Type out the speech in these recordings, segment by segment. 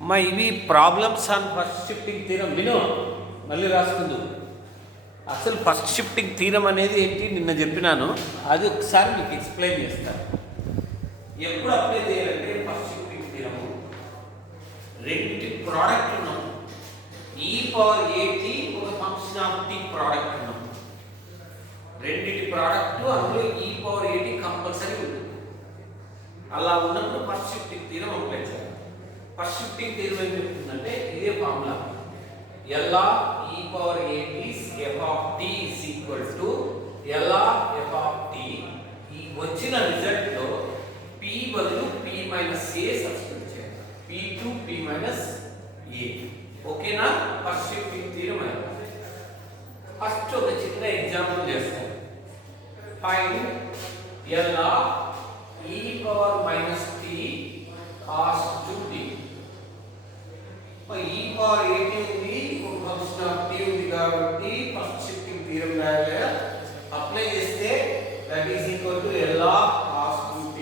అమ్మా ఇవి problems on first shifting theorem విను, మళ్ళీ రాసుకుందు. అసలు ఫస్ట్ షిఫ్టింగ్ థీరం అనేది ఏంటి నిన్న చెప్పినాను, అది ఒకసారి మీకు ఎక్స్ప్లెయిన్ చేస్తాను. ఎప్పుడు అప్లై చేయాలంటే ఫస్ట్ షిఫ్టింగ్ థీరము రెండింటి ప్రోడక్ట్ ఉన్నాం, e⁴at ఒక ఫంక్షన్ ఆఫ్ టీ ప్రోడక్ట్ ఉన్నాం. రెండింటి ప్రోడక్ట్ అందులో e⁴at కంపల్సరీ ఉంటుంది. అలా ఉన్నప్పుడు ఫస్ట్ షిఫ్టింగ్ థీరం అప్లై చేయాలి. ఫస్ట్ షిఫ్టింగ్ థీరం ఏం చెప్తుందంటే ఇదే formula, L of e⁴at is f of t is equal to L of f of t. ఈ వచ్చిన రిజల్ట్ లో p బదులు p మైనస్ a సబ్స్టిట్యూట్ చేయాలి, p2 p మైనస్ a. ఓకేనా? ఫస్ట్ షిఫ్టింగ్ థీరం అయింది. ఫస్ట్ ఒక చిన్న ఎగ్జాంపుల్ చేస్తాం. Find L of e⁻t cos 2t. e⁻at ఉంది, ఒక ఫంక్షన్ ఆఫ్ t ఉంది కాబట్టి ఫస్ట్ షిఫ్టింగ్ థీరం రాయాలి. అప్లై చేస్తే that is equal to L of cos 2t.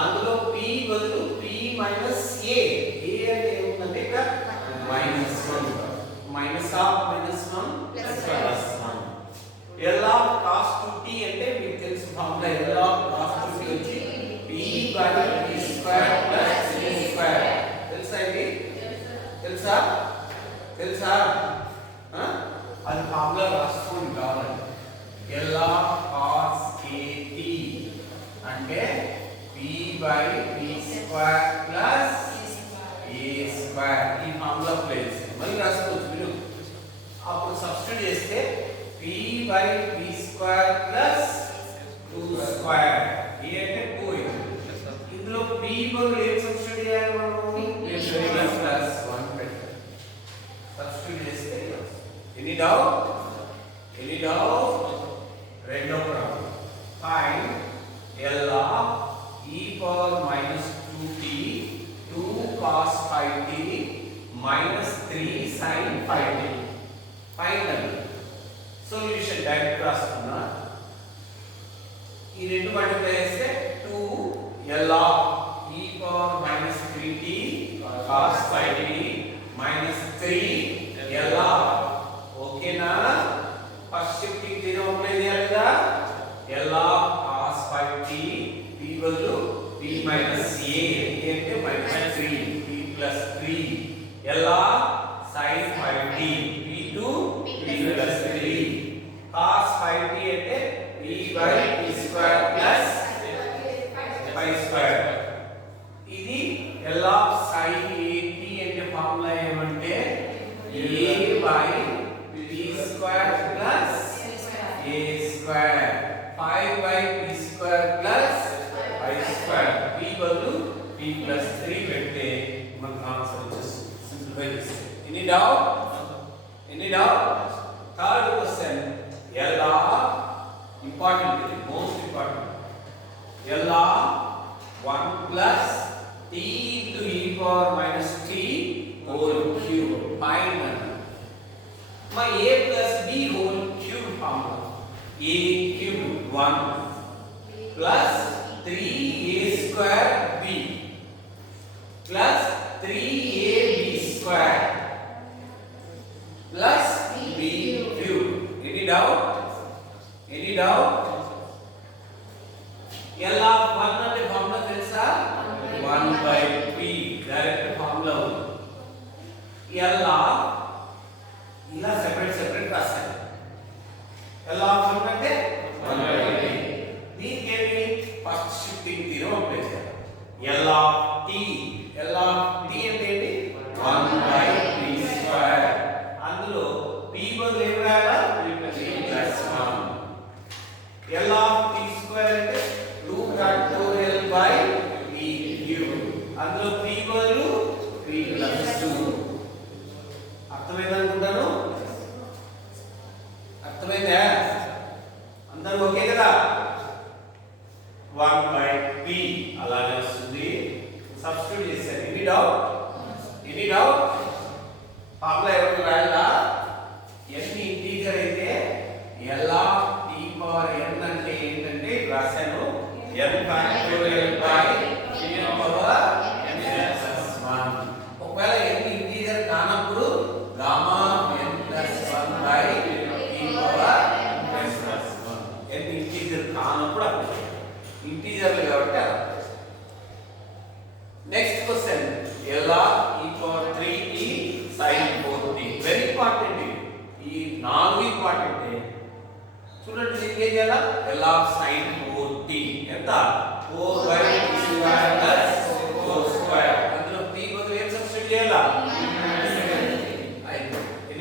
అందులో p బదులు p మైనస్ a. a అంటే ఏముందంటే ఇక్కడ -1, minus of -1 plus 1. L of cos 2t అంటే మీకు తెలుసు formula, L of cos 2t వచ్చి p/p² ప్లస్ a². తెలుసా ఇది? తెలుసా? అది ఫార్ములా రాసుకోండి కావాలంటే. L of cos at అంటే p/p² ప్లస్ a². ఈ ఫార్ములా ప్లేస్ మళ్ళీ రాసుకోవచ్చు మీరు. అప్పుడు సబ్స్టిట్యూట్ చేస్తే p/p² ప్లస్ 2². ఏ అంటే 2. ఇందులో p బదులు ఏం సబ్స్టిట్యూట్ చేయాలి మనము? ప్లస్ 1 పెట్టాలి. సబ్స్టిట్యూట్ చేస్తే ఎనీ డౌట్? రెండో problem. Find L of e⁻−2t 2 cos 5t minus 3 sin 5t. Final solution direct రాస్తున్నా. ఈ రెండు మల్టిప్లై చేస్తే 2 L of e⁻−3t cos 5t minus 3 L of. ఓకేనా? ఫస్ట్ షిఫ్టింగ్ థీరం అప్లై చేయాలి కదా. L of cos 5t p బదులు p minus a అంటే -3 p plus 3. L of sin 5t p2 p plus 3 cos 5t అంటే p/p² plus 5². ఇది L of sin 8t అంటే formula ఏమంటే a/p² plus a². 5/p² plus 5². p బదులు p plus 3 పెడితే మనకు answer వచ్చేస్తుంది. సింప్లిఫై చేస్తే any doubt? Third question. L of important, most important. L of 1 plus t into e⁻−t whole cube. Find my a plus b whole cube formula. a cube 1 plus 3a² b plus 3ab² plus b cube. Any doubt? L of 1 అంటే formula తెలుసా? 1/p direct formula ఉంది. L of ఇలా separate రాస్తాను. L of 1 అంటే 1/p. దీనికేమి first shifting theorem apply చేయాలి. L of t అంటే ఏంటి? 1/p². అందులో p బదులు ఏం రాయాలా? ప్లస్ 1. L of t² అంటే 2√p³. అందులో p బదులు p ప్లస్ 2. అర్థమైందనుకుంటాను. అర్థమైందా? అందరూ ఓకే కదా? 1/p అలాగే వస్తుంది. సబ్స్టిట్యూట్ చేశారు. Any doubt? ఫార్ములా ఎవరికి రాయాలా? n ఇంటీజర్ అయితే L of t⁻n అంటే ఏంటంటే రాశాను n⁴ n⁻n+1.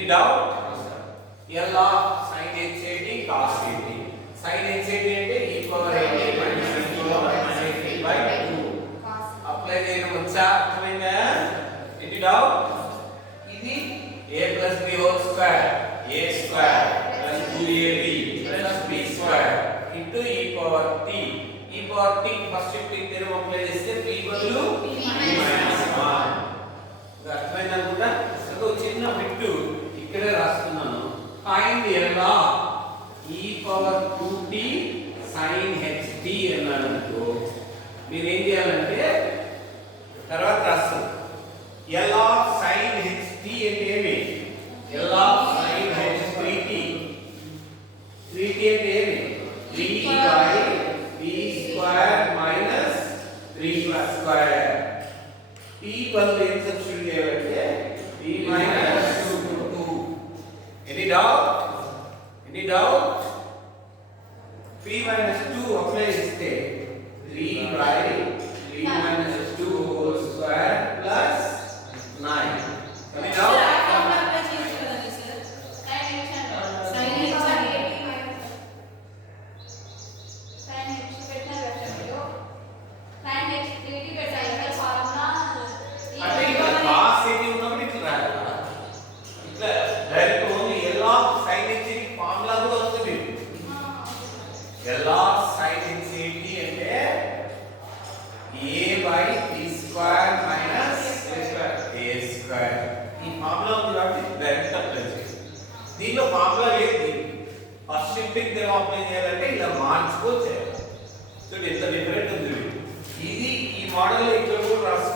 Any doubt? L of sin HAT cos AT. sin HAT అంటే e power AT minus e power AT by 2. Apply చేయడం వచ్చా? అర్థమైందా? Any doubt? ఇది a plus b whole square a square plus 2ab plus b square into e power t. e power t first shifting theorem apply చేస్తే p బదులు p minus 1. అర్థమైంది అనుకుంటా. ఒక చిన్న బిట్టు ఇక్కడే రాస్తున్నాను. Find L of e power 2t sin ht అన్నాను అనుకో, మీరు ఏం చేయాలంటే తర్వాత రాస్తాను. L of sin ht అంటే ఏమి? L of sin h 3t 3t అంటే ఏమి? 3 by b square minus 3 square. p బదులు ఏం సబ్స్టిట్యూట్ చేయాలంటే p minus 2. Any doubt? Any doubt? p minus 2 apply చేస్తే 3 by 3 minus 2 whole square plus 9. Any doubt? అంటే ఇక్కడ cos AT ఉన్నప్పుడు ఇట్లా రాయాలి. ఇట్లా direct only L of sin HAT formula కూడా వస్తుంది. L of sin HAT అంటే a by b square minus a square. ఈ ఫార్ములా ఉంది కాబట్టి డైరెక్ట్ అప్లై చేయాలి. దీనిలో ఫార్ములా ఏంటి? ఫస్ట్ షిఫ్టింగ్ థియరం అప్లై చేయాలంటే ఇలా మార్చుకో చేయాలి. సో ఎంత డిఫరెంట్ ఉంది. ఇది ఈ మోడల్ ఇక్కడ కూడా రాసుకో.